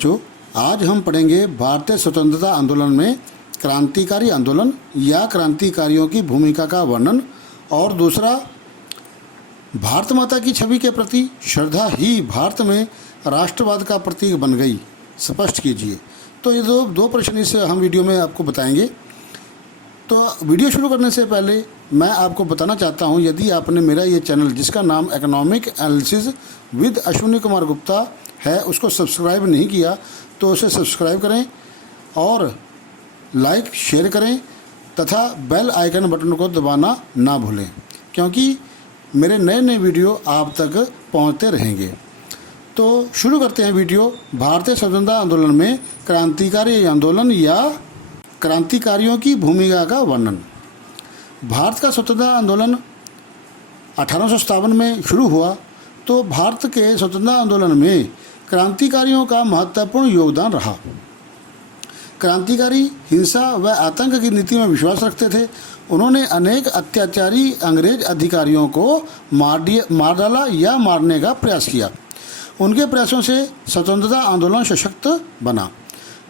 बच्चों, आज हम पढ़ेंगे भारतीय स्वतंत्रता आंदोलन में क्रांतिकारी आंदोलन या क्रांतिकारियों की भूमिका का वर्णन, और दूसरा भारत माता की छवि के प्रति श्रद्धा ही भारत में राष्ट्रवाद का प्रतीक बन गई, स्पष्ट कीजिए। तो ये दो प्रश्न इस हम वीडियो में आपको बताएंगे। तो वीडियो शुरू करने से पहले मैं आपको बताना चाहता हूँ, यदि आपने मेरा ये चैनल जिसका नाम economic analysis with Ashwini Kumar Gupta है उसको सब्सक्राइब नहीं किया तो उसे सब्सक्राइब करें और लाइक शेयर करें तथा बेल आइकन बटन को दबाना ना भूलें, क्योंकि मेरे नए नए वीडियो आप तक पहुंचते रहेंगे। तो शुरू करते हैं वीडियो। भारतीय स्वतंत्रता आंदोलन में क्रांतिकारी आंदोलन या क्रांतिकारियों की भूमिका का वर्णन। भारत का स्वतंत्रता आंदोलन 1857 में शुरू हुआ। तो भारत के स्वतंत्रता आंदोलन में क्रांतिकारियों का महत्वपूर्ण योगदान रहा। क्रांतिकारी हिंसा व आतंक की नीति में विश्वास रखते थे। उन्होंने अनेक अत्याचारी अंग्रेज अधिकारियों को मार डाला या मारने का प्रयास किया। उनके प्रयासों से स्वतंत्रता आंदोलन सशक्त बना।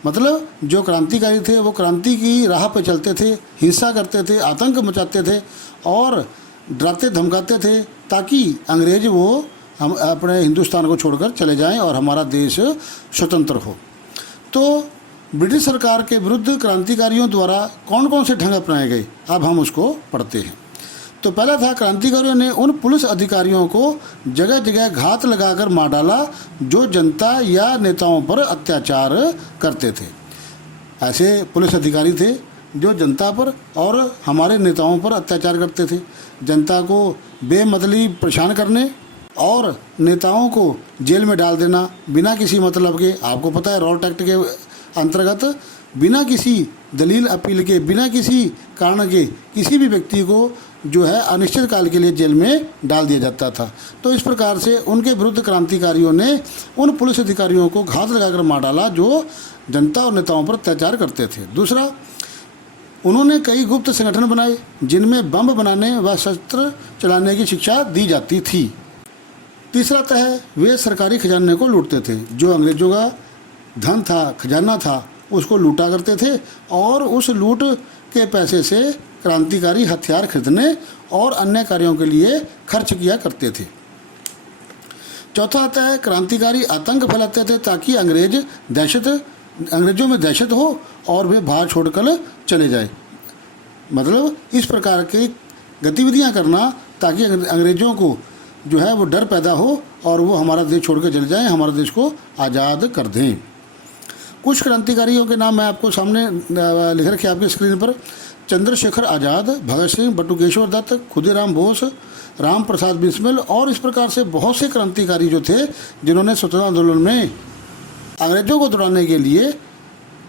मतलब जो क्रांतिकारी थे वो क्रांति की राह पर चलते थे, हिंसा करते थे, आतंक मचाते थे और डराते धमकाते थे ताकि अंग्रेज वो हम अपने हिंदुस्तान को छोड़कर चले जाएं और हमारा देश स्वतंत्र हो। तो ब्रिटिश सरकार के विरुद्ध क्रांतिकारियों द्वारा कौन कौन से ढंग अपनाए गए, अब हम उसको पढ़ते हैं। तो पहला था, क्रांतिकारियों ने उन पुलिस अधिकारियों को जगह जगह घात लगाकर मार डाला जो जनता या नेताओं पर अत्याचार करते थे। ऐसे पुलिस अधिकारी थे जो जनता पर और हमारे नेताओं पर अत्याचार करते थे, जनता को बेमतलब परेशान करने और नेताओं को जेल में डाल देना बिना किसी मतलब के। आपको पता है रॉट एक्ट के अंतर्गत बिना किसी दलील अपील के, बिना किसी कारण के किसी भी व्यक्ति को जो है अनिश्चित काल के लिए जेल में डाल दिया जाता था। तो इस प्रकार से उनके विरुद्ध क्रांतिकारियों ने उन पुलिस अधिकारियों को घात लगाकर मार डाला जो जनता और नेताओं पर अत्याचार करते थे। दूसरा, उन्होंने कई गुप्त संगठन बनाए जिनमें बम बनाने व शस्त्र चलाने की शिक्षा दी जाती थी। तीसरा तह, वे सरकारी खजाने को लूटते थे। जो अंग्रेजों का धन था, खजाना था, उसको लूटा करते थे और उस लूट के पैसे से क्रांतिकारी हथियार खरीदने और अन्य कार्यों के लिए खर्च किया करते थे। चौथा आता है, क्रांतिकारी आतंक फैलाते थे ताकि अंग्रेजों में दहशत हो और वे भारत छोड़कर चले जाए। मतलब इस प्रकार की गतिविधियां करना ताकि अंग्रेजों को जो है वो डर पैदा हो और वो हमारा देश छोड़कर चले जाएं, हमारे देश को आज़ाद कर दें। कुछ क्रांतिकारियों के नाम मैं आपको सामने लिख रखे आपकी स्क्रीन पर। चंद्रशेखर आज़ाद, भगत सिंह, बटुकेश्वर दत्त, खुदीराम बोस, राम प्रसाद बिस्मिल और इस प्रकार से बहुत से क्रांतिकारी जो थे जिन्होंने स्वतंत्रता आंदोलन में अंग्रेजों को दौड़ाने के लिए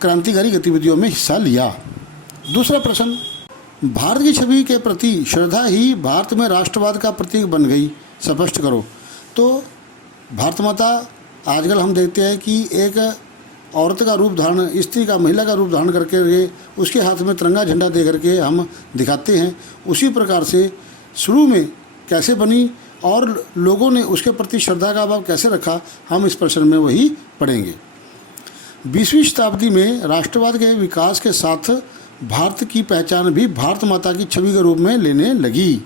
क्रांतिकारी गतिविधियों में हिस्सा लिया। दूसरा प्रश्न, भारत की छवि के प्रति श्रद्धा ही भारत में राष्ट्रवाद का प्रतीक बन गई, स्पष्ट करो। तो भारत माता आजकल हम देखते हैं कि एक औरत का रूप धारण, स्त्री का, महिला का रूप धारण करके उसके हाथ में तिरंगा झंडा दे करके हम दिखाते हैं। उसी प्रकार से शुरू में कैसे बनी और लोगों ने उसके प्रति श्रद्धा का भाव कैसे रखा, हम इस प्रश्न में वही पढ़ेंगे। 20वीं शताब्दी में राष्ट्रवाद के विकास के साथ भारत की पहचान भी भारत माता की छवि के रूप में लेने लगी।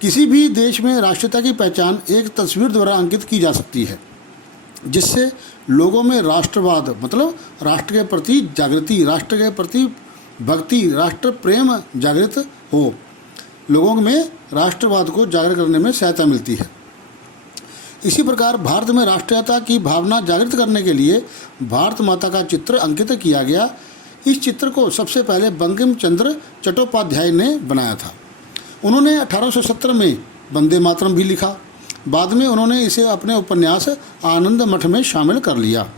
किसी भी देश में राष्ट्रीयता की पहचान एक तस्वीर द्वारा अंकित की जा सकती है जिससे लोगों में राष्ट्रवाद मतलब राष्ट्र के प्रति जागृति, राष्ट्र के प्रति भक्ति, राष्ट्र प्रेम जागृत हो। लोगों में राष्ट्रवाद को जागृत करने में सहायता मिलती है। इसी प्रकार भारत में राष्ट्रीयता की भावना जागृत करने के लिए भारत माता का चित्र अंकित किया गया। इस चित्र को सबसे पहले बंकिम चंद्र चट्टोपाध्याय ने बनाया था। उन्होंने 1870 में वंदे मातरम भी लिखा। बाद में उन्होंने इसे अपने उपन्यास आनंद मठ में शामिल कर लिया।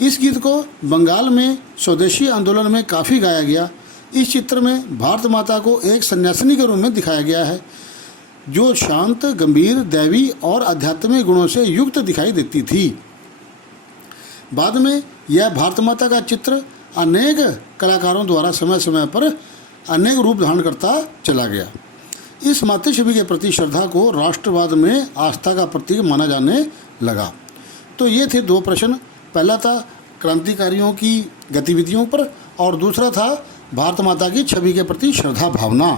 इस गीत को बंगाल में स्वदेशी आंदोलन में काफ़ी गाया गया। इस चित्र में भारत माता को एक सन्यासिनी के रूप में दिखाया गया है जो शांत, गंभीर, दैवी और आध्यात्मिक गुणों से युक्त दिखाई देती थी। बाद में यह भारत माता का चित्र अनेक कलाकारों द्वारा समय समय पर अनेक रूप धारण करता चला गया। इस मातृ छवि के प्रति श्रद्धा को राष्ट्रवाद में आस्था का प्रतीक माना जाने लगा। तो ये थे दो प्रश्न। पहला था क्रांतिकारियों की गतिविधियों पर और दूसरा था भारत माता की छवि के प्रति श्रद्धा भावना।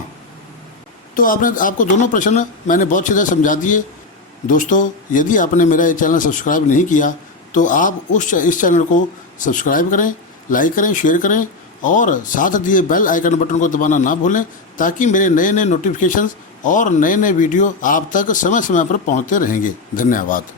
तो आपको दोनों प्रश्न मैंने बहुत सीधा समझा दिए। दोस्तों, यदि आपने मेरा ये चैनल सब्सक्राइब नहीं किया तो आप इस चैनल को सब्सक्राइब करें, लाइक करें, शेयर करें और साथ दिए बेल आइकन बटन को दबाना ना भूलें, ताकि मेरे नए नए नोटिफिकेशंस और नए नए वीडियो आप तक समय समय पर पहुंचते रहेंगे। धन्यवाद।